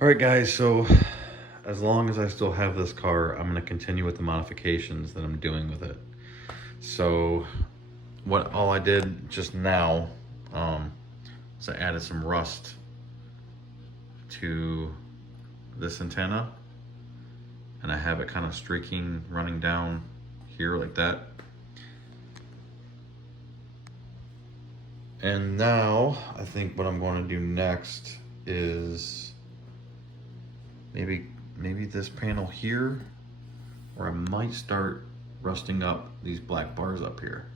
All right, guys, so as long as I still have this car, I'm going to continue with the modifications that I'm doing with it. So all I did just now is I added some rust to this antenna, and I have it kind of streaking running down here like that. And now I think what I'm going to do next is maybe this panel here, or I might start rusting up these black bars up here.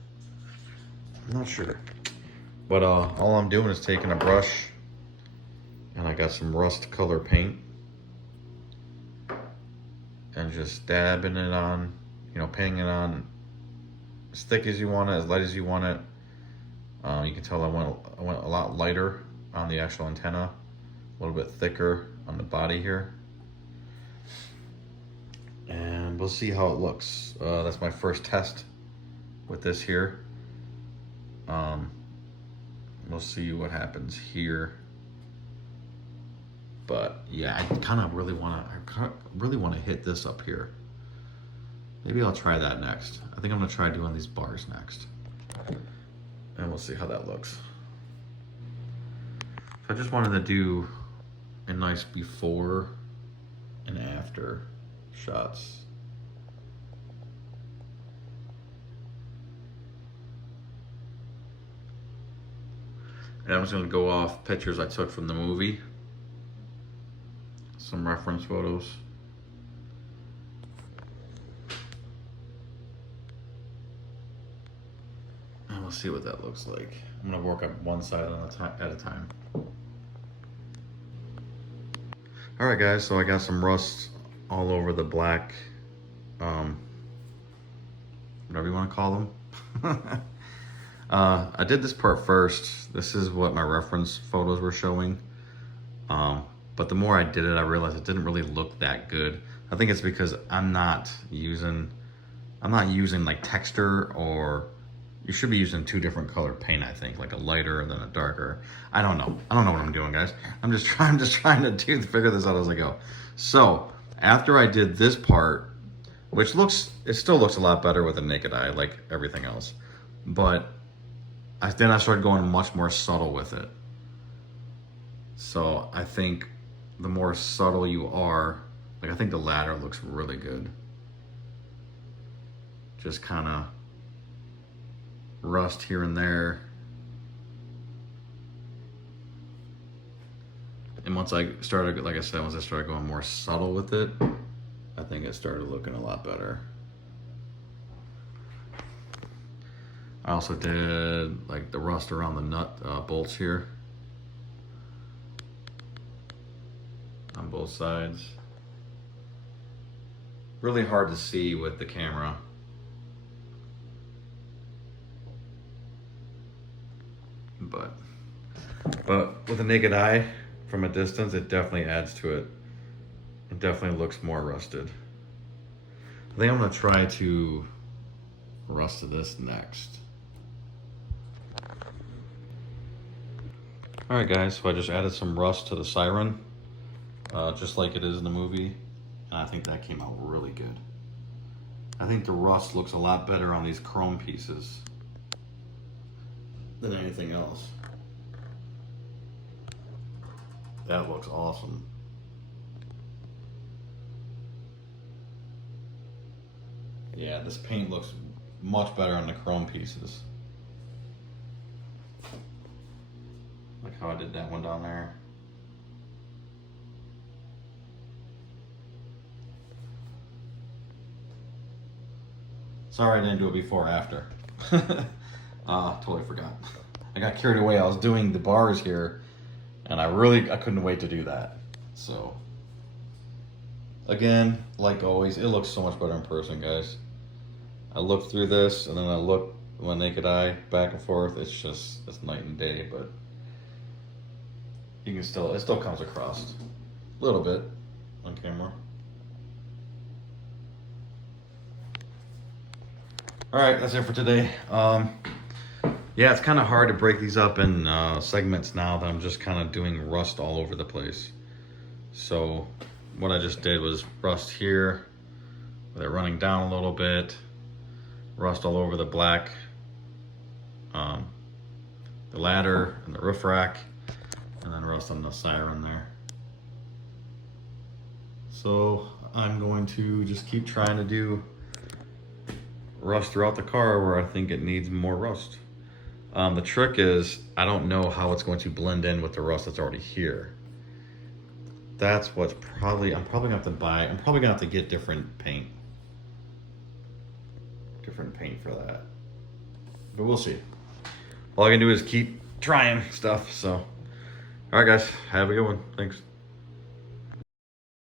I'm not sure. But all I'm doing is taking a brush, and I got some rust color paint, and just dabbing it on, painting it on as thick as you want it, as light as you want it. You can tell I went a lot lighter on the actual antenna, a little bit thicker on the body here. And we'll see how it looks. That's my first test with this here. We'll see what happens here. But yeah, I kind of really want to hit this up here. Maybe I'll try that next. I think I'm gonna try doing these bars next, and we'll see how that looks. So I just wanted to do a nice before and after shots. And I'm just gonna go off pictures I took from the movie, some reference photos. And we'll see what that looks like. I'm gonna work up one side at a time. All right, guys, so I got some rust all over the black, whatever you want to call them. I did this part first. This is what my reference photos were showing. But the more I did it, I realized it didn't really look that good. I think it's because I'm not using like texture, or you should be using two different color paint, I think, like a lighter and then a darker. I don't know what I'm doing, guys. I'm just trying to figure this out as I go. So after I did this part, which still looks a lot better with the naked eye, like everything else, but then I started going much more subtle with it. So I think the more subtle you are, like I think the latter looks really good. Just kind of rust here and there. And once I started, like I said, once I started going more subtle with it, I think it started looking a lot better. I also did like the rust around the nut bolts here on both sides. Really hard to see with the camera. But with the naked eye, from a distance, it definitely adds to it. It definitely looks more rusted. I think I'm gonna try to rust this next. All right, guys, so I just added some rust to the Siren, just like it is in the movie, and I think that came out really good. I think the rust looks a lot better on these chrome pieces than anything else. That looks awesome. Yeah, this paint looks much better on the chrome pieces. Like how I did that one down there. Sorry I didn't do it before or after. Totally forgot. I got carried away. I was doing the bars here, and I couldn't wait to do that. So again, like always, it looks so much better in person, guys. I look through this, and then I look with my naked eye back and forth. It's night and day, but it still comes across a little bit on camera. All right, that's it for today. Yeah, it's kind of hard to break these up in segments now that I'm just kind of doing rust all over the place. So what I just did was rust here, with it running down a little bit, rust all over the black, the ladder and the roof rack, and then rust on the Siren there. So I'm going to just keep trying to do rust throughout the car where I think it needs more rust. The trick is I don't know how it's going to blend in with the rust that's already here. That's what's probably, I'm probably gonna have to get different paint for that, but we'll see. All I can do is keep trying stuff. So, all right guys, have a good one. Thanks.